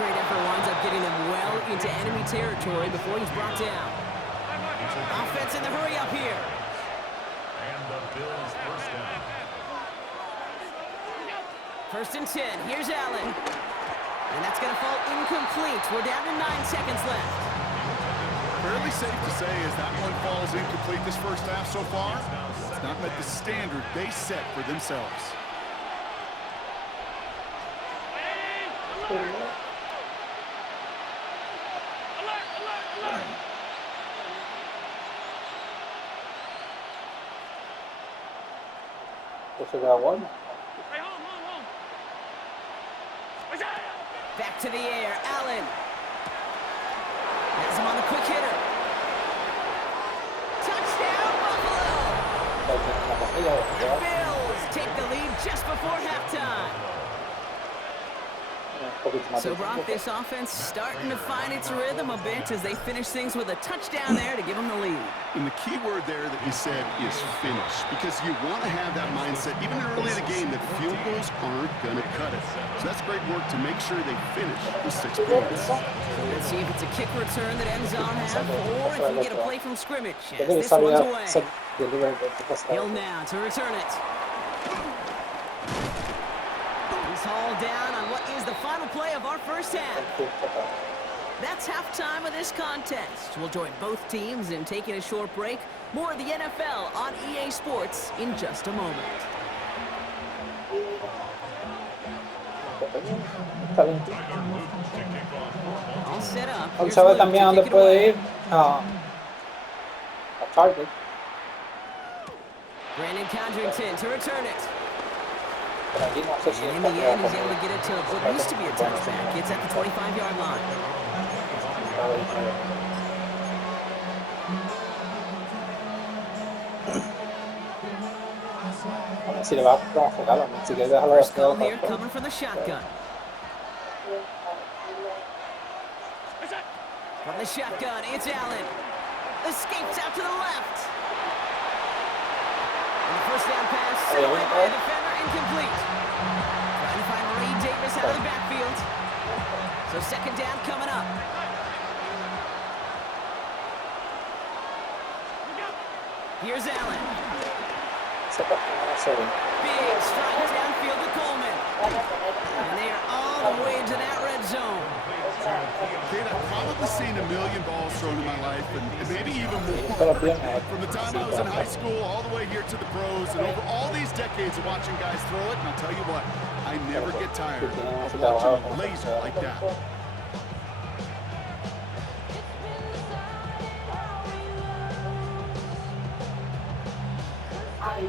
great effort winds up getting them well into enemy territory before he's brought down. Offense in the hurry up here. And the Bills first down. 1st and 10. Here's Allen. And that's going to fall incomplete. We're down to 9 seconds left. Fairly safe to say as that one falls incomplete this first half so far, it's not met the standard they set for themselves. Back to the air, Allen. Has him on the quick hitter. Touchdown, Buffalo! The Bills take the lead just before halftime. So, Brock, this offense starting to find its rhythm a bit as they finish things with a touchdown there to give them the lead. And the key word there that you said is finish, because you want to have that mindset, even early in the game, that field goals aren't going to cut it. So that's great work to make sure they finish with 6 points. So let's see if it's a kick return that ends on half, or if we get a play from scrimmage. As this one's away. Hill now to return it. He's hauled down on what is the final play of our first half. That's halftime of this contest. We'll join both teams in taking a short break. More of the NFL on EA Sports in just a moment. All set up. Él sabe también a dónde puede ir a Target. Brandon Condrington to return it. And in the end, he's able to get it to what used to be a touchback. It's at the 25-yard line. Si le va a enfocar, si quieres dejarlo First call here coming from the shotgun. From the shotgun, it's Allen. Escapes out to the left. And the first down pass set away by a defender, incomplete. Trying to find Reed Davis out of the backfield. So 2nd down coming up. Here's Allen. Big strike downfield to Coleman. And they are all the way into that red zone. Kid, I've probably seen a million balls thrown in my life, and maybe even more. From the time I was in high school all the way here to the pros, and over all these decades of watching guys throw it, and I'll tell you what, I never get tired of watching a laser like that.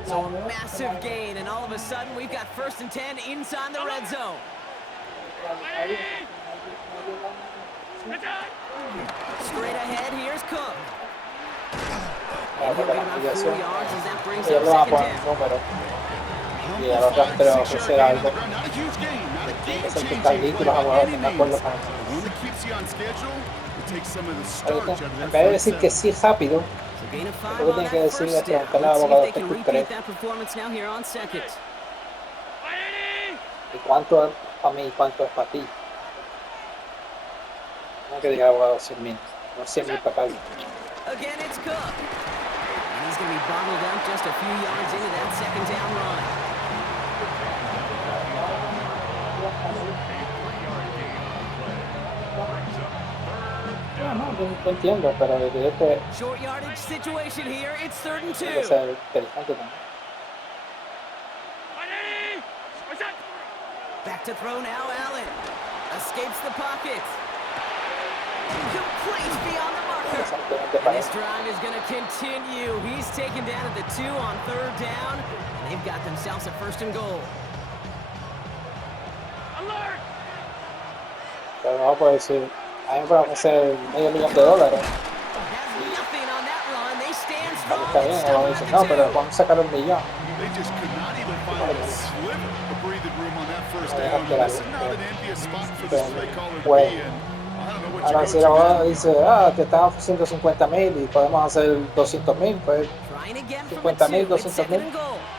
So a massive gain, and all of a sudden we've got 1st and 10 inside the red zone. Straight ahead, here's Cook. And he'll get about 4 yards as that brings up 2nd down. Y a los rastreros ofrecer algo. Es el que está allí y los abogados están de acuerdo con eso. En vez de decir que sí rápido, lo que tiene que decir es preguntarle al abogado que tú crees. ¿Y cuánto es para mí y cuánto es para ti? No que diga el abogado 100,000, no 100,000 para cada. Again, it's Cook. And he's going to be bottled up just a few yards into that 2nd down run. No, yo entiendo, pero diría que Short yardage situation here. It's 3rd and 2. tiene que ser inteligente también. Back to throw now, Allen. Escapes the pocket. Complete beyond the marker. And this drive is going to continue. He's taken down at the 2 on 3rd down. And they've got themselves a 1st and goal. Alert! Pero no puedo decir, a mí me pueden ofrecer $500,000. Está bien, vamos a decir, no, pero vamos a sacar $1 millón. Pues, ahora si el abogado dice, te están ofreciendo 50,000 y podemos hacer 200,000, pues 50,000, 200,000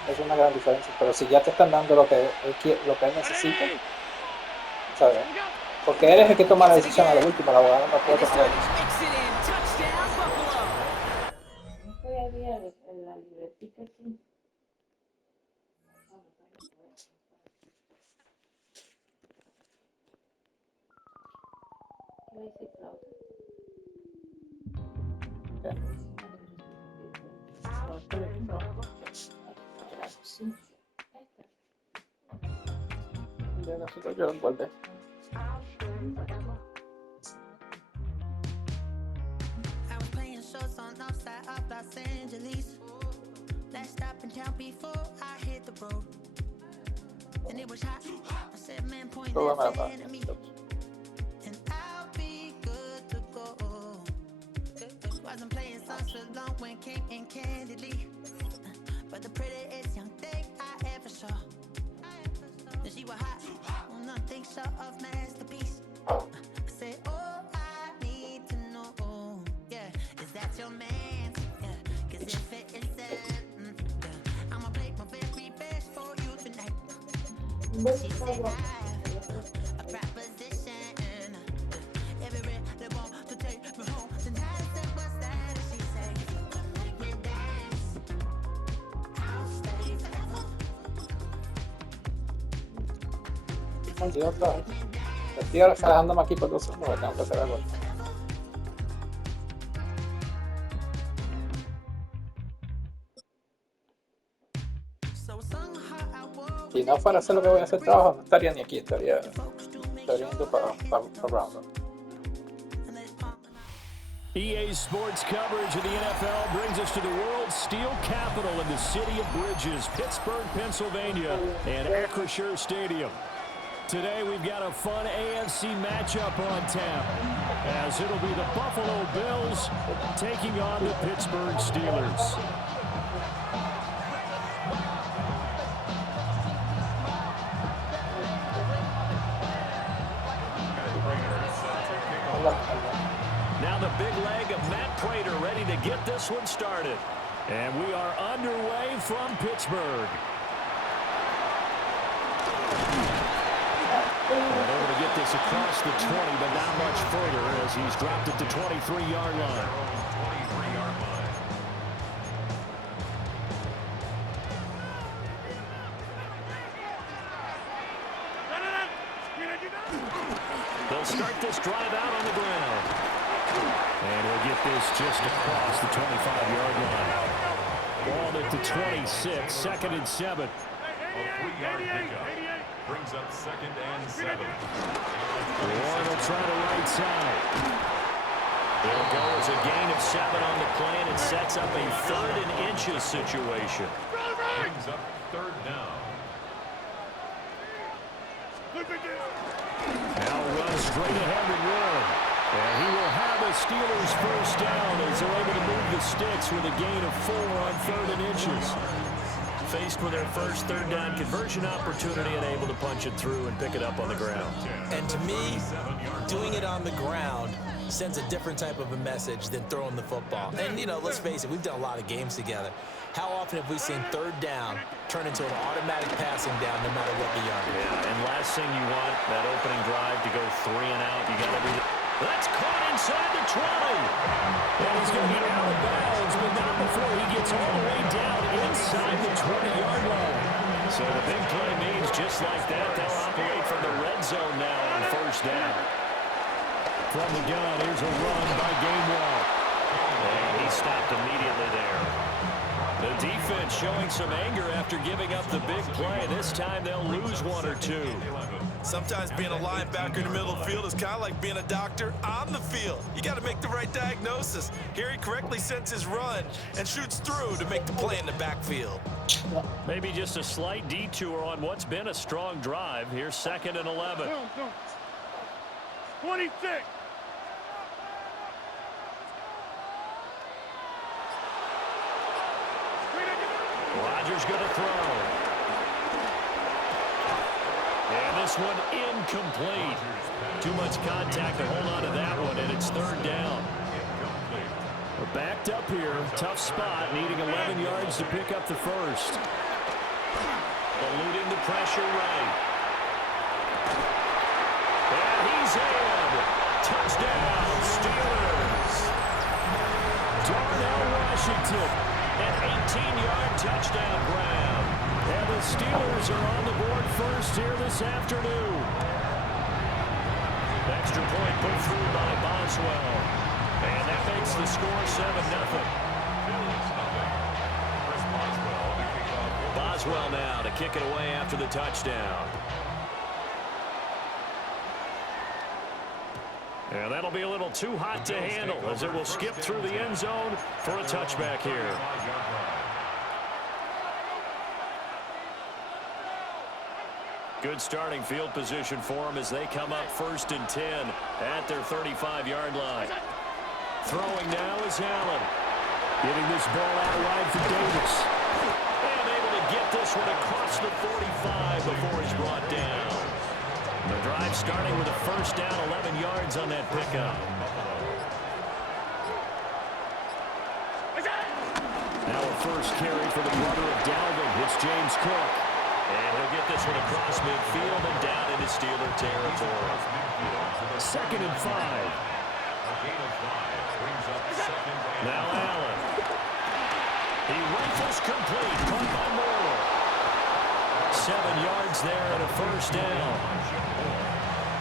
es una gran diferencia. Pero si ya te están dando lo que él necesita, ¿sabes? Porque él es el que toma la decisión a la última, el abogado no puede tomar la decisión. Ya nosotros yo lo envuelve. Problema de paz. But the prettiest young thing I ever saw. She was hot, nothing short of masterpiece. I said, oh, I need to know, yeah, is that your man? Yeah, cause if it isn't, yeah, I'ma play my very best for you tonight. She said, a proposition, every red they want to take me home tonight. I said, what's that? She said, make me dance, I'll stay forever. Tío, el tío ahora está dejándome aquí por 2 segundos, tengo que hacer algo. Si no fuera a hacer lo que voy a hacer trabajo, no estaría ni aquí, estaría yendo para Roundup. EA Sports coverage of the NFL brings us to the world's steel capital in the city of Bridges, Pittsburgh, Pennsylvania, and Acrisure Stadium. Today we've got a fun AFC matchup on tap, as it'll be the Buffalo Bills taking on the Pittsburgh Steelers. Now the big leg of Matt Prater ready to get this one started. And we are underway from Pittsburgh. And able to get this across the 20, but not much further as he's dropped it to 23-yard line. They'll start this drive out on the ground. And he'll get this just across the 25-yard line. Ball at the 26, 2nd and 7. A 3-yard pickup. Brings up 2nd and 7. Warren will try the right side. It'll go as a gain of 7 on the play, and it sets up a 3rd and inches situation. Brings up 3rd down. Now runs straight ahead with Warren. And he will have a Steelers first down as they're able to move the sticks with a gain of 4 on 3rd and inches. Faced with their first 3rd down conversion opportunity and able to punch it through and pick it up on the ground. And to me, doing it on the ground sends a different type of a message than throwing the football. And, you know, let's face it, we've done a lot of games together. How often have we seen 3rd down turn into an automatic passing down no matter what the yardage? Yeah, and last thing you want, that opening drive to go 3 and out. You got to be... That's caught inside the 20. And he's going to be out of bounds, but not before he gets all the way down inside the 20-yard line. So the big play means just like that, they'll operate from the red zone now on 1st down. From the gun, here's a run by Gainwell. And he stopped immediately there. The defense showing some anger after giving up the big play. This time they'll lose 1 or 2. Sometimes being a linebacker in the middle of the field is kind of like being a doctor on the field. You got to make the right diagnosis. Here he correctly sends his run and shoots through to make the play in the backfield. Maybe just a slight detour on what's been a strong drive. Here's 2nd and 11. 26. Rodgers going to throw. And this one incomplete. Too much contact to hold on to that one, and it's 3rd down. We're backed up here. Tough spot, needing 11 yards to pick up the first. Eluding the pressure right. And he He's in. Touchdown, Steelers. Darnell Washington, an 18-yard touchdown grab. And the Steelers are on the board first here this afternoon. Extra point put through by Boswell. And that makes the score 7-0. Boswell now to kick it away after the touchdown. And that'll be a little too hot to handle as it will skip through the end zone for a touchback here. Good starting field position for them as they come up 1st and 10 at their 35-yard line. Throwing now is Allen. Getting this ball out wide for Davis. And able to get this one across the 45 before he's brought down. The drive starting with a first down, 11 yards on that pickup. Now a first carry for the brother of Dalvin. It's James Cook. And he'll get this one across midfield and down into Steeler territory. 2nd and 5. Now Allen. He rifles complete. Caught by Moore. 7 yards there and a first down.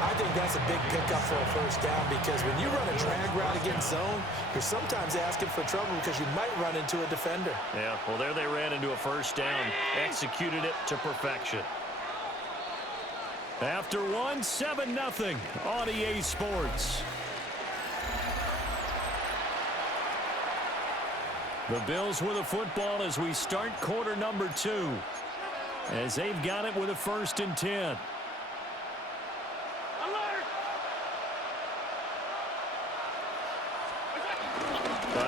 I think that's a big pickup for a first down because when you run a drag route against zone, you're sometimes asking for trouble because you might run into a defender. Yeah, well, there they ran into a first down. Executed it to perfection. After one, 7-0 on EA Sports. The Bills with a football as we start quarter number 2. As they've got it with a 1st and 10.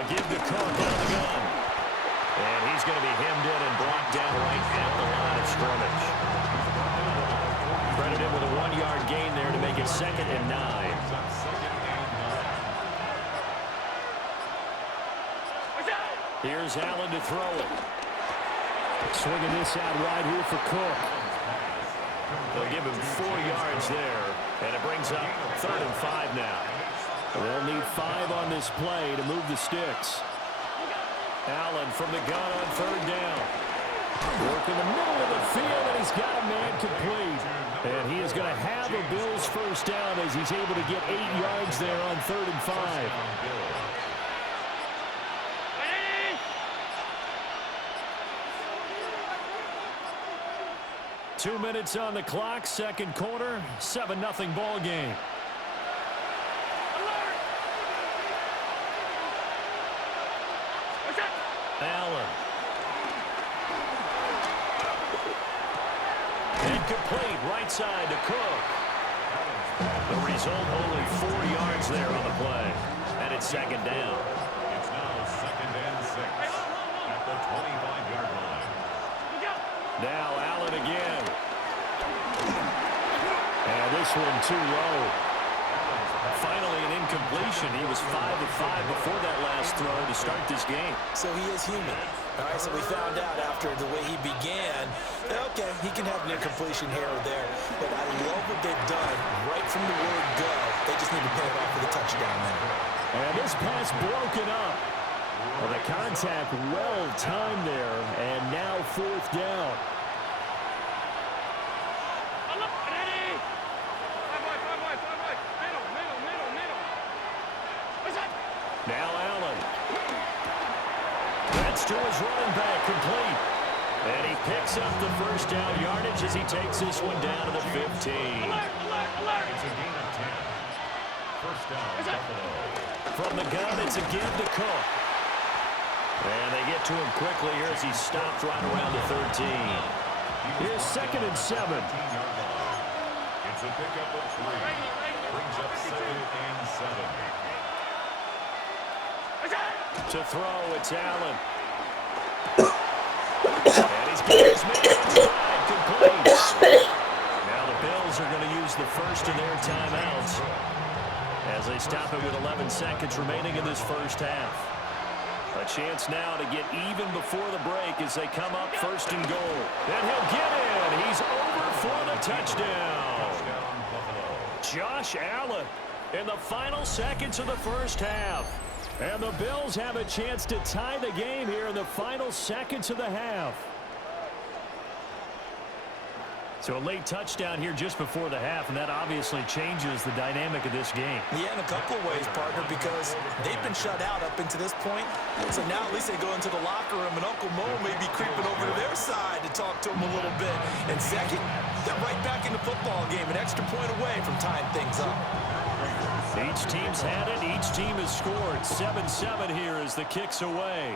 Give the Cook out of the gun. And he's going to be hemmed in and brought down right at the line of scrimmage. Credited with a 1-yard gain there to make it 2nd and 9. Here's Allen to throw it. Swinging this out wide here for Cook. They'll give him 4 yards there. And it brings up 3rd and 5 now. They'll need 5 on this play to move the sticks. Allen from the gun on 3rd down. Work in the middle of the field, and he's got a man complete. And he is going to have a Bills first down as he's able to get 8 yards there on 3rd and 5. 2 minutes on the clock, 2nd quarter, 7-0 ball game. Allen. Incomplete, right side to Cook. The result, only 4 yards there on the play. And it's 2nd down. It's now 2nd and 6 at the 25-yard line. Now Allen again. And this one too low. Finally an incompletion. He was 5 of 5 before that last throw to start this game. So he is human. All right, so we found out after the way he began, okay, he can have an incompletion here or there, but I love what they've done right from the word go. They just need to pay it off with a touchdown there. And this pass broken up. Well, the contact well timed there, and now 4th down. Now Allen. That's to his running back, complete. And he picks up the first down yardage as he takes this one down to the 15. It's a gain of 10. First down, Buffalo. From the gun, it's a give to Cook. And they get to him quickly here as he stopped right around the 13. Here's 2nd and 7. It's a pickup of 3. Brings up 2nd and 7. To throw, it's Allen. And he's got his man inside, complete. Now the Bills are going to use the first of their timeouts as they stop it with 11 seconds remaining in this first half. A chance now to get even before the break as they come up 1st and goal. And he'll get in. He's over for the touchdown. Josh Allen in the final seconds of the first half. And the Bills have a chance to tie the game here in the final seconds of the half. So a late touchdown here just before the half, and that obviously changes the dynamic of this game. Yeah, in a couple of ways, partner, because they've been shut out up until this point. So now at least they go into the locker room, and Uncle Mo may be creeping over to their side to talk to them a little bit. And second, they're right back in the football game, an extra point away from tying things up. Each team's had it. Each team has scored. 7-7 here as the kick's away.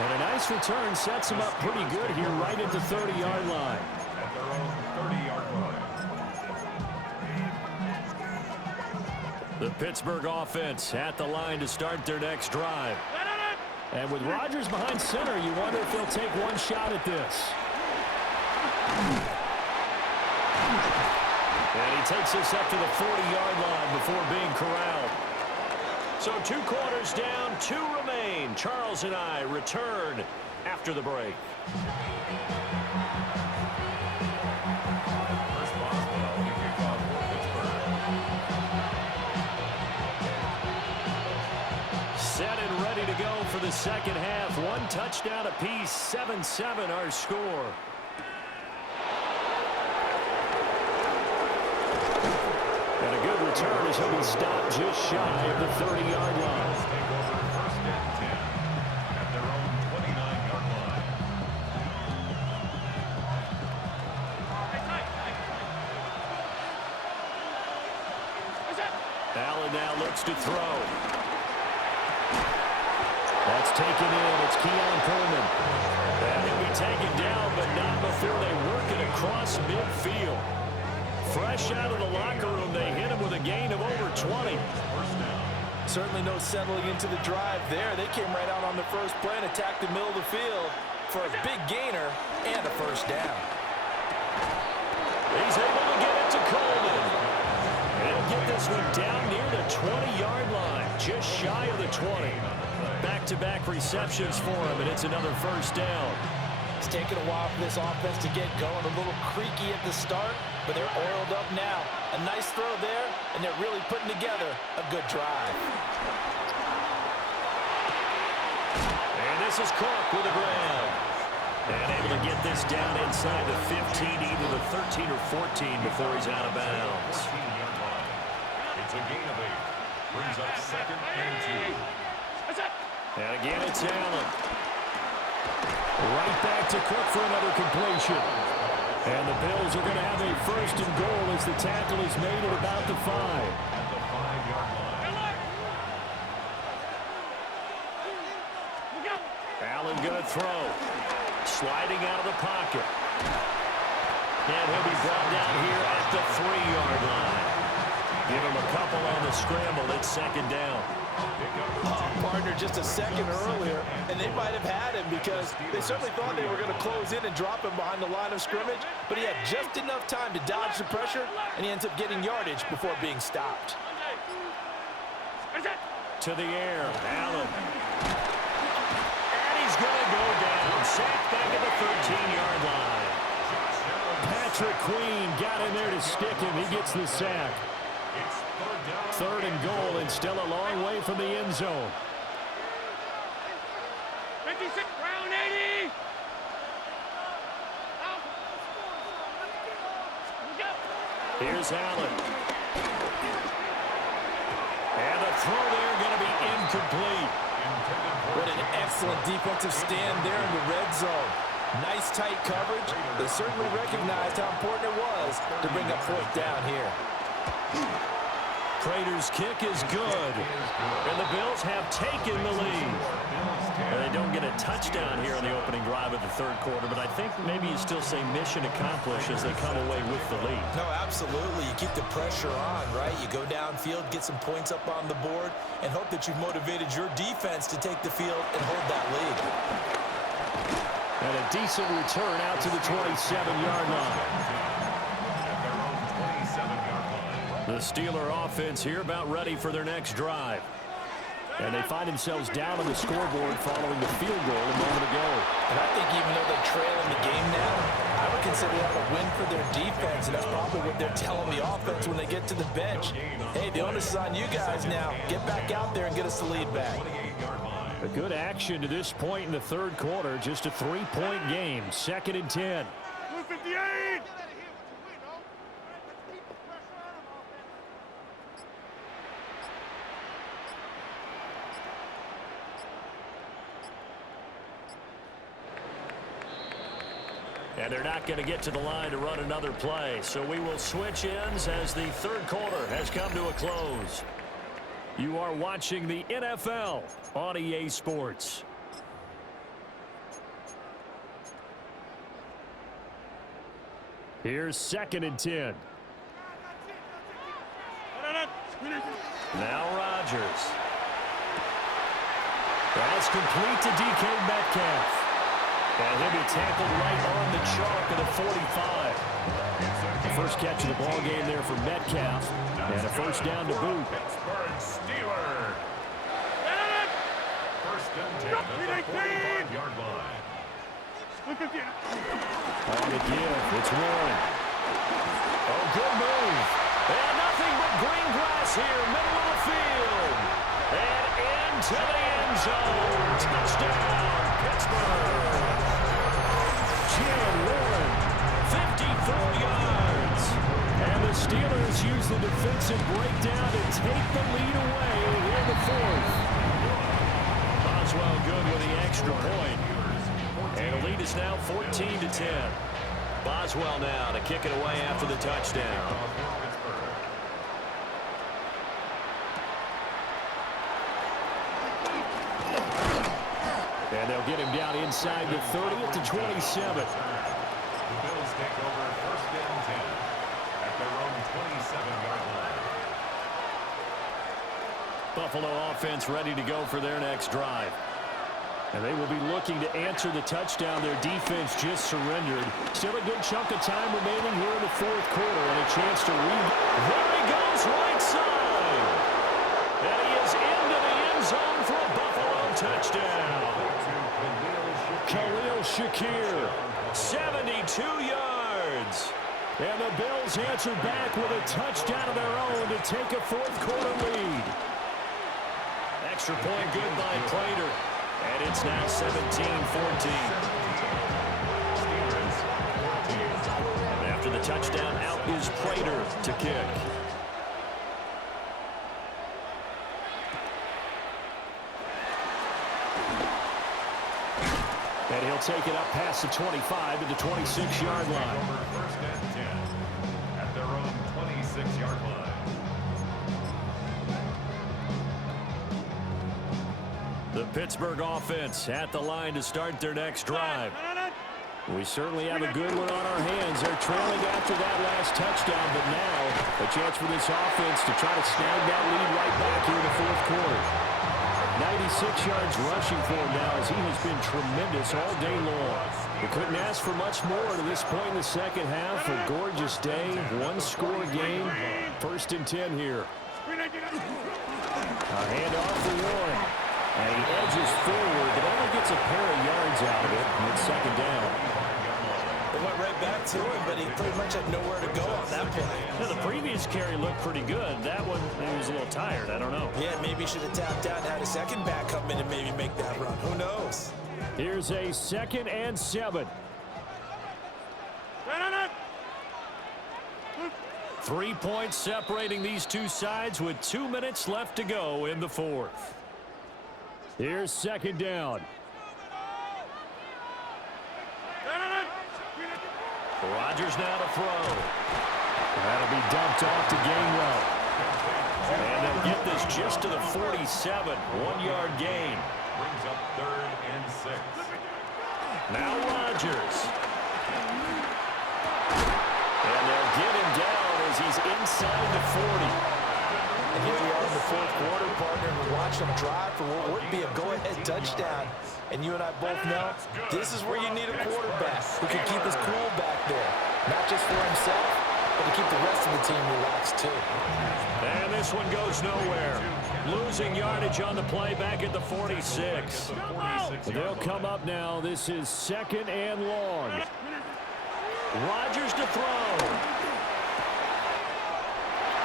And a nice return sets them up pretty good here right at the 30-yard line. At their own 30-yard line. The Pittsburgh offense at the line to start their next drive. And with Rodgers behind center, you wonder if they'll take one shot at this. And he takes us up to the 40-yard line before being corralled. So 2 quarters down, 2 remain. Charles and I return after the break. First Boswell, the kickoff for Pittsburgh. Set and ready to go for the second half. 1 touchdown apiece, 7-7 our score. And a good return as he'll be stopped just shy of the 30-yard line. Take over first and 10 at their own 29-yard line. Allen now looks to throw. That's taken in. It's Keon Coleman. And he'll be taken down, but not before they work it across midfield. Fresh out of the locker room, they hit him with a gain of over 20. Certainly no settling into the drive there. They came right out on the first play and attacked the middle of the field for a big gainer and a first down. He's able to get it to Coleman. And he'll get this one down near the 20-yard line, just shy of the 20. Back-to-back receptions for him, and it's another first down. It's taken a while for this offense to get going, a little creaky at the start, but they're oiled up now. A nice throw there, and they're really putting together a good drive. And this is Cook with a grab. And able to get this down inside the 15, either the 13 or 14 before he's out of bounds. 14-yard line. It's a gain of 8. Brings up second and 2. And again, it's Allen. Right back to Cook for another completion. And the Bills are going to have a first and goal as the tackle is made at about the 5. At the 5-yard line. Allen going to throw. Sliding out of the pocket. And he'll be brought down here at the 3-yard line. Give him a couple on the scramble. It's second down. Partner just a second earlier, and they might have had him because they certainly thought they were going to close in and drop him behind the line of scrimmage, but he had just enough time to dodge the pressure, and he ends up getting yardage before being stopped. To the air, Allen. And he's going to go down. Sacked back at the 13-yard line. Patrick Queen got in there to stick him. He gets the sack. Third and goal, and still a long way from the end zone. 56, round 80. Here's Allen. And the throw there going to be incomplete. What an excellent defensive stand there in the red zone. Nice tight coverage. They certainly recognized how important it was to bring up fourth down here. Prater's kick is good. And the Bills have taken the lead. And they don't get a touchdown here on the opening drive of the third quarter, but I think maybe you still say mission accomplished as they come away with the lead. No, absolutely. You keep the pressure on, right? You go downfield, get some points up on the board, and hope that you've motivated your defense to take the field and hold that lead. And a decent return out to the 27-yard line. The Steeler offense here about ready for their next drive. And they find themselves down on the scoreboard following the field goal a moment ago. And I think even though they're trailing the game now, I would consider that a win for their defense, and that's probably what they're telling the offense when they get to the bench. Hey, the onus is on you guys now. Get back out there and get us the lead back. A good action to this point in the third quarter. Just a 3-point game. 2nd and 10. 58! And they're not going to get to the line to run another play. So we will switch ends as the third quarter has come to a close. You are watching the NFL on EA Sports. Here's 2nd and 10. Now Rodgers. That's complete to DK Metcalf. And he'll be tackled right on the chalk at the 45. The first catch of the ball game there for Metcalf. And a first down to boot. Pittsburgh Steelers. First and 10 at the 45-yard line. On the give, it's Warren. Oh, good move. And nothing but green grass here, middle of the field. And into the end zone. Touchdown, Pittsburgh. Warren, 54 yards. And the Steelers use the defensive breakdown to take the lead away here in the fourth. Boswell good with the extra point. And the lead is now 14-10. Boswell now to kick it away after the touchdown. And they'll get him down inside the 30 at the 27. The Bills take over 1st and 10 at their own 27-yard line. Buffalo offense ready to go for their next drive. And they will be looking to answer the touchdown their defense just surrendered. Still a good chunk of time remaining here in the fourth quarter and a chance to read. There he goes, right side. And he is into the end zone for a Buffalo touchdown. Khalil Shakir, 72 yards. And the Bills answer back with a touchdown of their own to take a fourth quarter lead. Extra point good by Prater. And it's now 17-14. After the touchdown, out is Prater to kick. And he'll take it up past the 25 to the 26-yard line. Over 1st and 10 at their own 26-yard line. The Pittsburgh offense at the line to start their next drive. We certainly have a good one on our hands. They're trailing after that last touchdown, but now a chance for this offense to try to snag that lead right back here in the fourth quarter. 96 yards rushing for him now as he has been tremendous all day long. We couldn't ask for much more to this point in the second half. A gorgeous day, one-score game. 1st and 10 here. A handoff for Warren. And he edges forward, but only gets a pair of yards out of it. And it's 2nd down. They went right back to him, but he pretty much had nowhere to go on that play. Now, the previous carry looked pretty good. That one, he was a little tired. I don't know. Yeah, maybe he should have tapped out and had a second back come in and maybe make that run. Who knows? Here's a 2nd and 7. 3 points separating these two sides with 2 minutes left to go in the fourth. Here's 2nd down. Rodgers now to throw. That'll be dumped off to Gainwell. And they'll get this just to the 47. 1-yard gain. Brings up 3rd and 6. Now Rodgers. And they'll get him down as he's inside the 40. And here we are in the fourth quarter, partner. We're watching them drive for what would be a go-ahead touchdown. And you and I both know this is where you need a quarterback who can keep his cool back there. Not just for himself, but to keep the rest of the team relaxed too. And this one goes nowhere. Losing yardage on the play back at the 46. They'll come up now. This is 2nd and long. Rodgers to throw.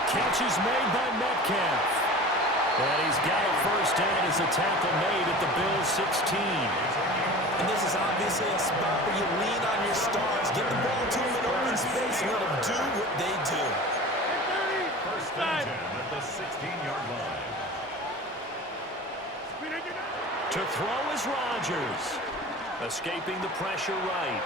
Catch is made by Metcalf. And he's got a first down as a tackle made at the Bills' 16. And this is obviously a spot where you lean on your stars, get the ball to them in open space, and let them do what they do. First and 10 at the 16-yard line. To throw is Rodgers. Escaping the pressure right.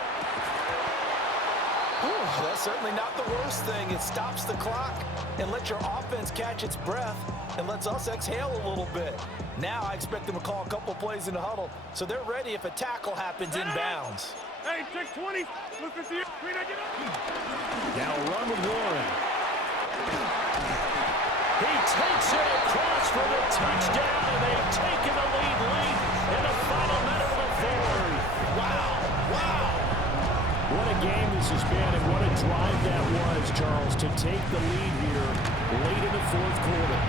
Whew, that's certainly not the worst thing. It stops the clock and lets your offense catch its breath and lets us exhale a little bit. Now I expect them to call a couple plays in the huddle so they're ready if a tackle happens inbounds. Hey, take 20. Look at the Now run with Warren. He takes it across for the touchdown, and they've taken the lead late in the final minute of the fourth. Wow, wow. What a game this has been, and what a drive that was, Charles, to take the lead here late in the fourth quarter.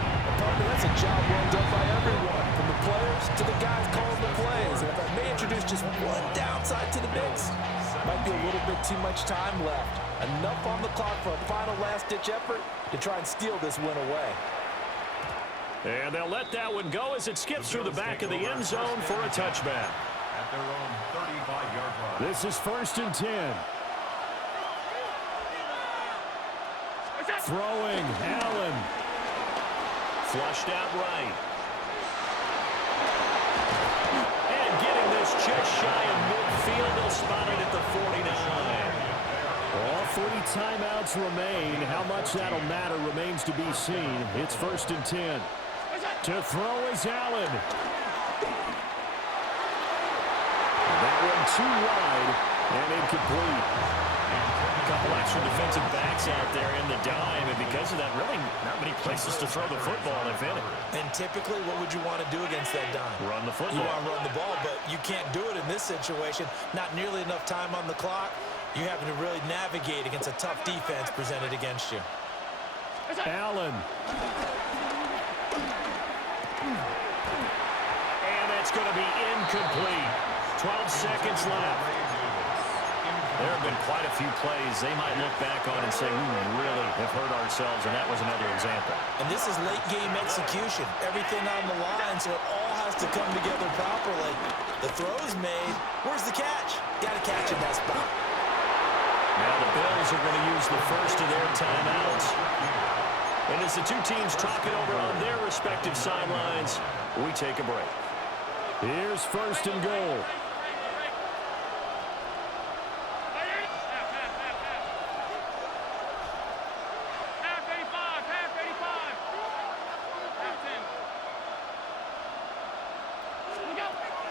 Partner, that's a job well done by everyone, from the players to the guys calling the plays. And if I may introduce just one downside to the mix, might be a little bit too much time left. Enough on the clock for a final last-ditch effort to try and steal this win away. And they'll let that one go as it skips through the back of the end zone for a touchback. At their own 35-yard line. This is 1st and 10. Throwing, Allen. Flushed out right. And getting this just shy of midfield. They'll spot it at the 49. All 3 timeouts remain. How much that'll matter remains to be seen. It's 1st and 10. To throw is Allen. That one too wide and incomplete. A couple extra defensive backs out there in the dime, and because of that, really not many places to throw the football, if any. And typically, what would you want to do against that dime? Run the football. You want to run the ball, but you can't do it in this situation. Not nearly enough time on the clock. You're having to really navigate against a tough defense presented against you. Allen. And it's going to be incomplete. 12 seconds left. There have been quite a few plays they might look back on and say, we really have hurt ourselves, and that was another example. And this is late-game execution. Everything on the line, so it all has to come together properly. The throw's made. Where's the catch? Got to catch in that spot. Now the Bills are going to use the first of their timeouts. And as the two teams talk it over on their respective sidelines, we take a break. Here's 1st and goal.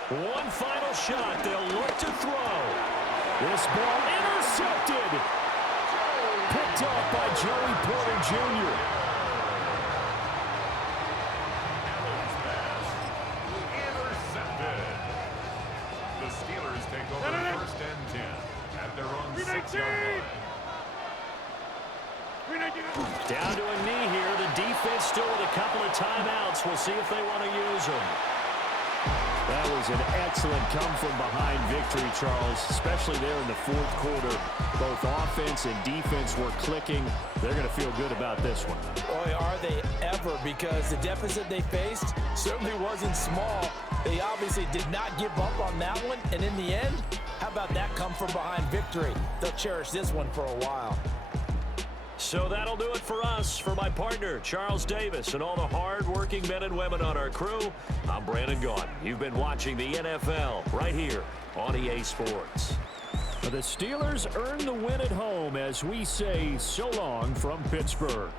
One final shot. They'll look to throw. This ball intercepted. Picked up by Joey Porter Jr. Intercepted. The Steelers take over 1st and 10 at their own 6-yard line. Down to a knee here. The defense still with a couple of timeouts. We'll see if they want to use them. That was an excellent come-from-behind victory, Charles, especially there in the fourth quarter. Both offense and defense were clicking. They're going to feel good about this one. Boy, are they ever, because the deficit they faced certainly wasn't small. They obviously did not give up on that one, and in the end, how about that come-from-behind victory? They'll cherish this one for a while. So that'll do it for us. For my partner, Charles Davis, and all the hard-working men and women on our crew, I'm Brandon Gaudin. You've been watching the NFL right here on EA Sports. The Steelers earn the win at home as we say so long from Pittsburgh.